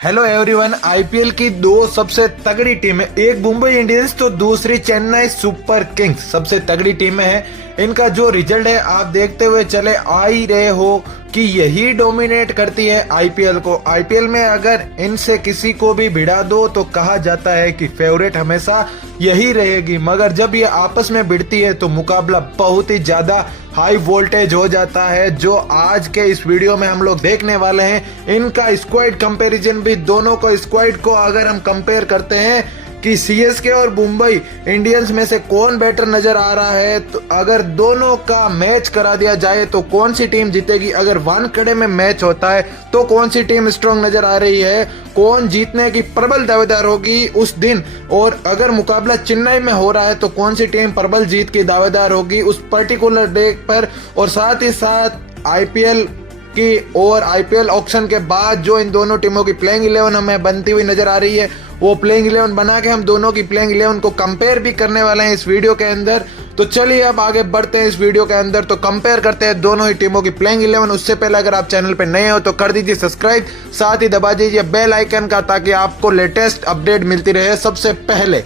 Hello everyone. IPL की दो सबसे तगड़ी टीमें, एक मुंबई इंडियंस तो दूसरी चेन्नई सुपर किंग्स, सबसे तगड़ी टीमें हैं। इनका जो रिजल्ट है आप देखते हुए चले आ ही रहे हो कि यही डोमिनेट करती है आईपीएल को। आईपीएल में अगर इनसे किसी को भी भिड़ा दो तो कहा जाता है कि फेवरेट हमेशा यही रहेगी, मगर जब ये आपस में भिड़ती है तो मुकाबला बहुत ही ज्यादा हाई वोल्टेज हो जाता है, जो आज के इस वीडियो में हम लोग देखने वाले हैं। इनका स्क्वाड कंपैरिजन भी, दोनों को स्क्वाड को अगर हम कंपेयर करते हैं कि सीएसके और मुंबई इंडियंस में से कौन बेटर नजर आ रहा है, तो अगर दोनों का मैच करा दिया जाए तो कौन सी टीम जीतेगी। अगर वानखेड़े में मैच होता है तो कौन सी टीम स्ट्रांग नजर आ रही है, कौन जीतने की प्रबल दावेदार होगी उस दिन, और अगर मुकाबला चेन्नई में हो रहा है तो कौन सी टीम प्रबल जीत की दावेदार होगी उस पर्टिकुलर डे पर। और साथ ही साथ आईपीएल की और आईपीएल ऑक्शन के बाद जो इन दोनों टीमों की प्लेइंग 11 हमें बनती हुई नजर आ रही है, वो प्लेइंग 11 बना के हम दोनों की प्लेइंग 11 को कंपेयर भी करने वाले हैं इस वीडियो के अंदर। तो चलिए अब आगे बढ़ते हैं इस वीडियो के अंदर, तो कंपेयर करते हैं दोनों ही टीमों की प्लेइंग 11। उससे पहले अगर आप चैनल पे नए हो तो कर दीजिए सब्सक्राइब, साथ ही दबा दीजिए बेल आइकन का, ताकि आपको लेटेस्ट अपडेट मिलती रहे सबसे पहले।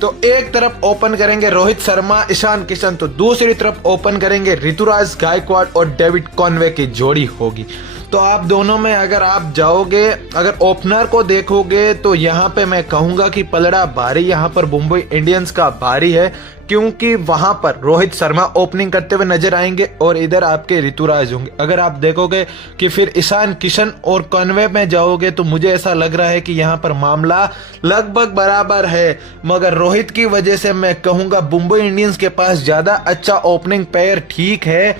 तो एक तरफ ओपन करेंगे रोहित शर्मा, ईशान किशन, तो दूसरी तरफ ओपन करेंगे ऋतुराज गायकवाड़ और डेविड कॉनवे की जोड़ी होगी। तो आप दोनों में अगर आप जाओगे, अगर ओपनर को देखोगे तो यहाँ पे मैं कहूंगा कि पलड़ा भारी यहाँ पर मुंबई इंडियंस का भारी है, क्योंकि वहां पर रोहित शर्मा ओपनिंग करते हुए नजर आएंगे और इधर आपके ऋतुराज होंगे। अगर आप देखोगे कि फिर ईशान किशन और कॉनवे में जाओगे तो मुझे ऐसा लग रहा है कि यहाँ पर मामला लगभग बराबर है, मगर रोहित की वजह से मैं कहूंगा मुंबई इंडियंस के पास ज्यादा अच्छा ओपनिंग पेयर ठीक है।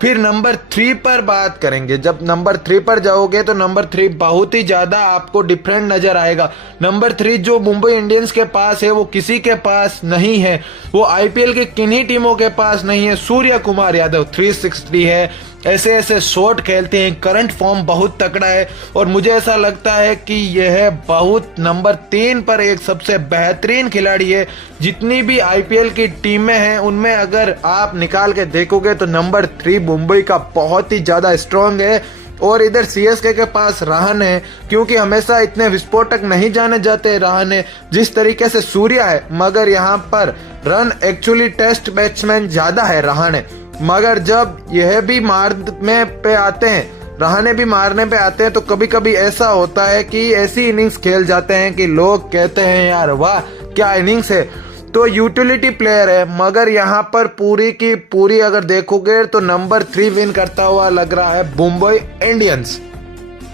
फिर नंबर 3 पर बात करेंगे। जब नंबर 3 पर जाओगे तो नंबर 3 बहुत ही ज्यादा आपको डिफरेंट नजर आएगा। नंबर 3 जो मुंबई इंडियंस के पास है वो किसी के पास नहीं है, वो आईपीएल के किन्हीं टीमों के पास नहीं है। सूर्य कुमार यादव 360 है, ऐसे ऐसे शॉट खेलते हैं, करंट फॉर्म बहुत तकड़ा है, और मुझे ऐसा लगता है कि यह बहुत नंबर 3 पर एक सबसे बेहतरीन खिलाड़ी है। जितनी भी आईपीएल की टीमें हैं उनमें अगर आप निकाल के देखोगे तो नंबर 3 मुंबई का बहुत ही ज्यादा स्ट्रांग है। और इधर सीएसके के पास रहाणे है, क्योंकि हमेशा इतने विस्फोटक नहीं जाने जाते रहाणे जिस तरीके से सूर्या है, मगर यहाँ पर रन एक्चुअली टेस्ट बैट्समैन ज्यादा है रहाणे, मगर जब यह भी मारने पे आते हैं, रहाणे भी मारने पे आते हैं, तो कभी कभी ऐसा होता है कि ऐसी इनिंग्स खेल जाते हैं कि लोग कहते हैं यार वाह क्या इनिंग्स है। तो यूटिलिटी प्लेयर है, मगर यहाँ पर पूरी की पूरी अगर देखोगे तो नंबर 3 विन करता हुआ लग रहा है मुंबई इंडियंस।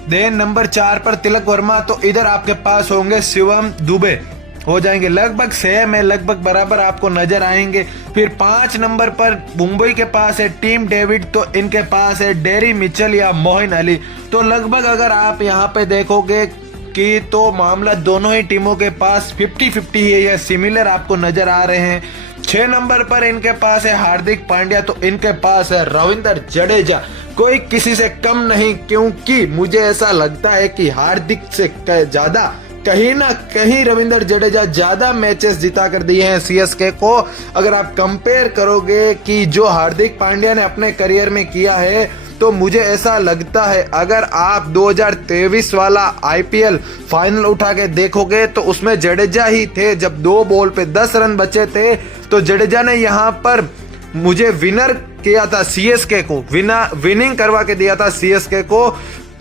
देन नंबर 4 पर तिलक वर्मा, तो इधर आपके पास होंगे शिवम दुबे, हो जाएंगे लगभग सेम है, लगभग बराबर आपको नजर आएंगे। फिर 5 नंबर पर मुंबई के पास है टीम डेविड, तो इनके पास है डेरी मिचेल या मोइन अली। तो लगभग अगर आप यहाँ पे देखोगे कि तो मामला दोनों ही टीमों के पास 50-50 है या सिमिलर आपको नजर आ रहे हैं। 6 नंबर पर इनके पास है हार्दिक पांड्या, तो इनके पास है रविंद्र जडेजा, कोई किसी से कम नहीं, क्योंकि मुझे ऐसा लगता है कि हार्दिक से ज्यादा कहीं ना कहीं रविंद्र जडेजा ज्यादा मैचेस जिता कर दिए हैं सीएसके को। अगर आप कंपेयर करोगे कि जो हार्दिक पांड्या ने अपने करियर में किया है, तो मुझे ऐसा लगता है अगर आप 2023 वाला आईपीएल फाइनल उठा के देखोगे तो उसमें जडेजा ही थे। जब 2 बॉल पे 10 रन बचे थे तो जडेजा ने यहाँ पर मुझे विनर किया था सीएसके को, विनिंग करवा के दिया था सीएसके को।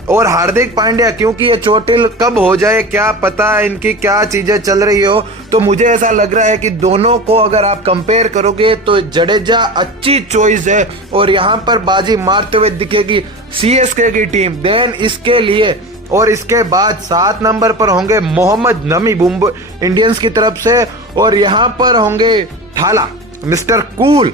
और हार्दिक पांड्या, क्योंकि ये चोटिल कब हो जाए क्या पता, इनकी क्या चीजें चल रही हो, तो मुझे ऐसा लग रहा है कि दोनों को अगर आप कंपेयर करोगे तो जडेजा अच्छी चॉइस है और यहाँ पर बाजी मारते हुए दिखेगी सीएसके की टीम। देन इसके लिए और इसके बाद 7 नंबर पर होंगे मोहम्मद नमी मुंबई इंडियंस की तरफ से, और यहाँ पर होंगे थाला मिस्टर कूल।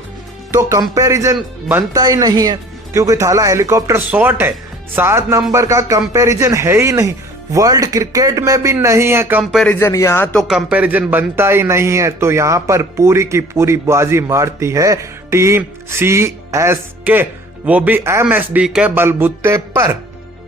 तो कंपैरिजन बनता ही नहीं है, क्योंकि थाला हेलीकॉप्टर शॉट है। 7 नंबर का कंपैरिजन है ही नहीं, वर्ल्ड क्रिकेट में भी नहीं है कंपैरिजन, यहाँ तो कंपैरिजन बनता ही नहीं है। तो यहाँ पर पूरी की पूरी बाजी मारती है टीम सीएसके, वो भी एमएसडी के बलबूते पर।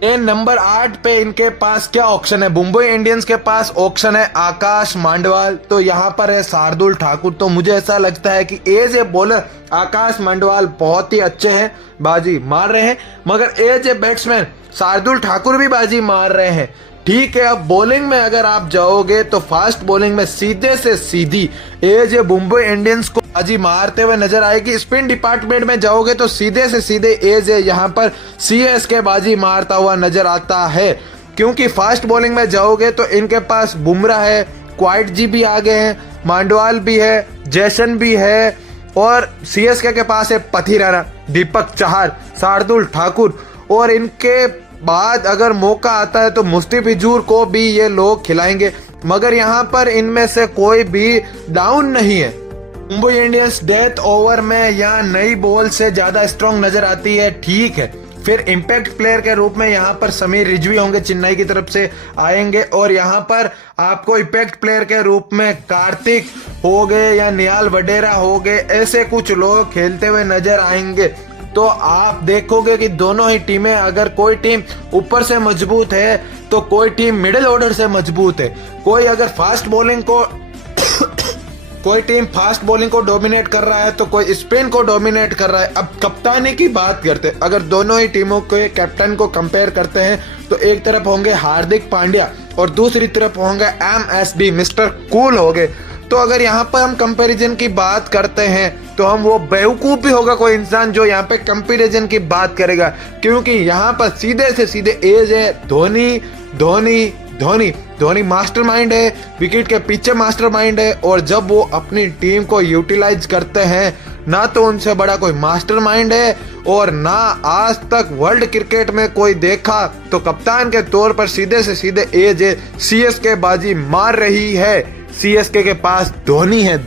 नंबर 8 पे इनके पास क्या ऑप्शन है, मुंबई इंडियंस के पास ऑप्शन है आकाश मांडवाल, तो यहाँ पर है शार्दुल ठाकुर। तो मुझे ऐसा लगता है कि एज ए बॉलर आकाश मांडवाल बहुत ही अच्छे हैं, बाजी मार रहे हैं, मगर as a batsman Shardul Thakur भी बाजी मार रहे हैं। ठीक है, अब बॉलिंग में अगर आप जाओगे तो फास्ट बॉलिंग में सीधे से सीधी एज मुंबई इंडियंस को बाजी मारते हुए नजर आएगी। स्पिन डिपार्टमेंट में जाओगे तो सीधे से सीधे एज यहाँ पर सीएसके बाजी मारता हुआ नजर आता है, क्योंकि फास्ट बॉलिंग में जाओगे तो इनके पास बुमराह है, क्वाइट जी भी आगे हैं, मांडवाल भी है, जैसन भी है, और सीएसके के पास है पथिराना, दीपक चहार, शार्दुल ठाकुर, और इनके बाद अगर मौका आता है तो मुस्ताफिजुर को भी ये लोग खिलाएंगे, मगर यहाँ पर इनमें से कोई भी डाउन नहीं है। मुंबई इंडियंस डेथ ओवर में या नई बॉल से ज्यादा स्ट्रांग नजर आती है, ठीक है। फिर इम्पैक्ट प्लेयर के रूप में यहाँ पर समीर रिजवी होंगे, चेन्नई की तरफ से आएंगे, और यहाँ पर आपको इम्पैक्ट प्लेयर के रूप में कार्तिक हो गए या निहाल वडेरा हो गए, ऐसे कुछ लोग खेलते हुए नजर आएंगे। तो आप देखोगे कि दोनों ही टीमें, अगर कोई टीम ऊपर से मजबूत है तो कोई टीम मिडिल ऑर्डर से मजबूत है। कोई अगर फास्ट बॉलिंग को कोई टीम फास्ट बॉलिंग को डोमिनेट कर रहा है तो कोई स्पिन को डोमिनेट कर रहा है। अब कप्तानी की बात करते हैं, अगर दोनों ही टीमों के कैप्टन को कंपेयर करते हैं तो एक तरफ होंगे हार्दिक पांड्या और दूसरी तरफ होंगे MSB मिस्टर कूल होंगे। तो अगर यहाँ पर हम कंपैरिजन की बात करते हैं तो हम वो बेवकूफ भी होगा कोई इंसान जो यहाँ पे कंपैरिजन की बात करेगा, क्योंकि यहाँ पर सीधे से सीधे एज है धोनी मास्टरमाइंड है, विकेट के पीछे मास्टरमाइंड है, और जब वो अपनी टीम को यूटिलाइज करते हैं ना तो उनसे बड़ा कोई मास्टरमाइंड है और ना आज तक वर्ल्ड क्रिकेट में कोई देखा। तो कप्तान के तौर पर सीधे से सीधे एज है, सीएसके बाजी मार रही है, सीएसके के पास धोनी है।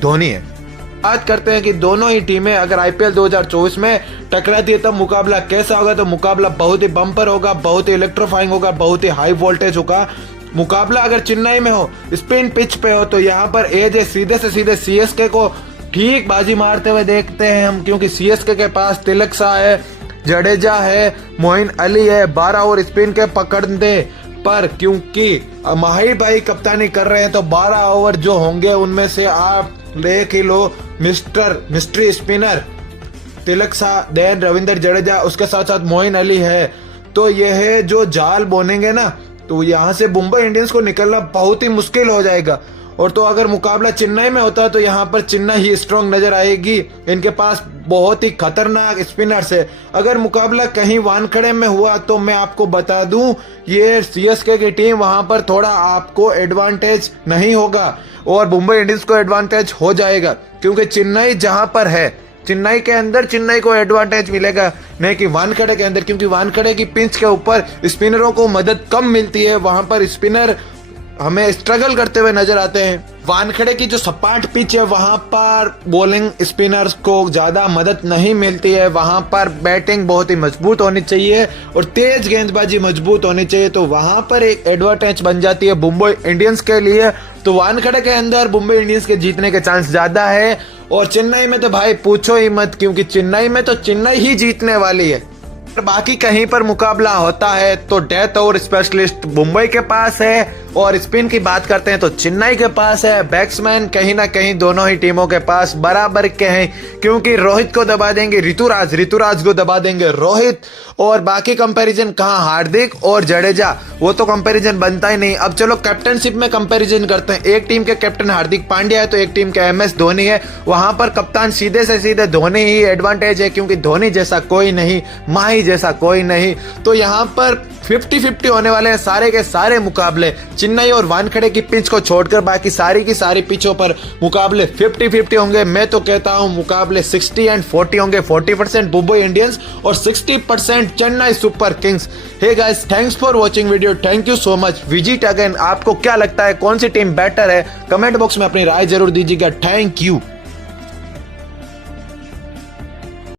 बात करते हैं कि दोनों ही टीमें अगर आईपीएल 2024 में टकराती है तब मुकाबला कैसा होगा, तो मुकाबला बहुत ही बम्पर होगा, बहुत ही इलेक्ट्रीफाइंग होगा, बहुत ही हाई वोल्टेज होगा। मुकाबला अगर चेन्नई में हो, स्पिन पिच पे हो, तो यहाँ पर एज सीधे से सीधे सीएसके को ठीक बाजी मारते हुए देखते हैं हम, क्योंकि सीएसके के पास तिलक शाह है, जडेजा है, मोइन अली है, 12 ओवर स्पिन के पकड़ने पर, क्योंकि माहिर भाई कप्तानी कर रहे हैं तो 12 ओवर जो होंगे उनमें से आप देख ही लो, मिस्ट्री स्पिनर तिलक शाह, देन रविंद्र जडेजा, उसके साथ साथ मोइन अली है। तो यह जो जाल बोनेंगे ना, तो यहाँ से मुंबई इंडियंस को निकलना बहुत ही मुश्किल हो जाएगा। और तो अगर मुकाबला चेन्नई में होता तो यहाँ पर चेन्नई ही स्ट्रांग नजर आएगी, इनके पास बहुत ही खतरनाक स्पिनर्स है। अगर मुकाबला कहीं वानखेड़े में हुआ तो मैं आपको बता दूं, ये सीएसके की टीम वहां पर थोड़ा आपको एडवांटेज नहीं होगा और मुंबई इंडियंस को एडवांटेज हो जाएगा, क्योंकि चेन्नई जहां पर है, चेन्नई के अंदर चेन्नई को एडवांटेज मिलेगा, नहीं कि वानखेड़े के अंदर, क्योंकि वानखेड़े की पिच के ऊपर स्पिनरों को मदद कम मिलती है, वहां पर स्पिनर हमें स्ट्रगल करते हुए नजर आते हैं। वानखेड़े की जो सपाट पिच है वहां पर बॉलिंग स्पिनर्स को ज्यादा मदद नहीं मिलती है, वहां पर बैटिंग बहुत ही मजबूत होनी चाहिए और तेज गेंदबाजी मजबूत होनी चाहिए, तो वहां पर एक एडवांटेज बन जाती है मुंबई इंडियंस के लिए। तो वानखेड़े के अंदर मुंबई इंडियंस के जीतने के चांस ज्यादा है, और चेन्नई में तो भाई पूछो ही मत, क्योंकि चेन्नई में तो चेन्नई ही जीतने वाली है। बाकी कहीं पर मुकाबला होता है तो डेथ ओवर स्पेशलिस्ट मुंबई के पास है, और स्पिन की बात करते हैं तो चेन्नई के पास है। बैट्समैन कहीं ना कहीं दोनों ही टीमों के पास बराबर के हैं, क्योंकि रोहित को दबा देंगे ऋतुराज को दबा देंगे रोहित, और बाकी कंपैरिजन कहाँ, हार्दिक और जडेजा, वो तो कंपैरिजन बनता ही नहीं। अब चलो कैप्टनशिप में कंपैरिजन करते हैं। एक टीम के कैप्टन हार्दिक पांड्या है तो एक टीम के MS धोनी है, वहां पर कप्तान सीधे से सीधे धोनी ही एडवांटेज है, क्योंकि धोनी जैसा कोई नहीं, माही जैसा कोई नहीं। तो यहाँ पर 50-50 होने वाले हैं सारे के सारे मुकाबले। चेन्नई और वानखेड़े की पिच को छोड़कर बाकी सारी की सारी पिचों पर मुकाबले 50-50 होंगे। मैं तो कहता हूं मुकाबले 60 और 40 होंगे, 40% मुंबई इंडियंस और 60% Chennai super kings. Hey guys, thanks for watching video, thank you so much, visit again. आपको क्या लगता है कौन सी टीम बेटर है? कमेंट बॉक्स में अपनी राय जरूर दीजिएगा। Thank you.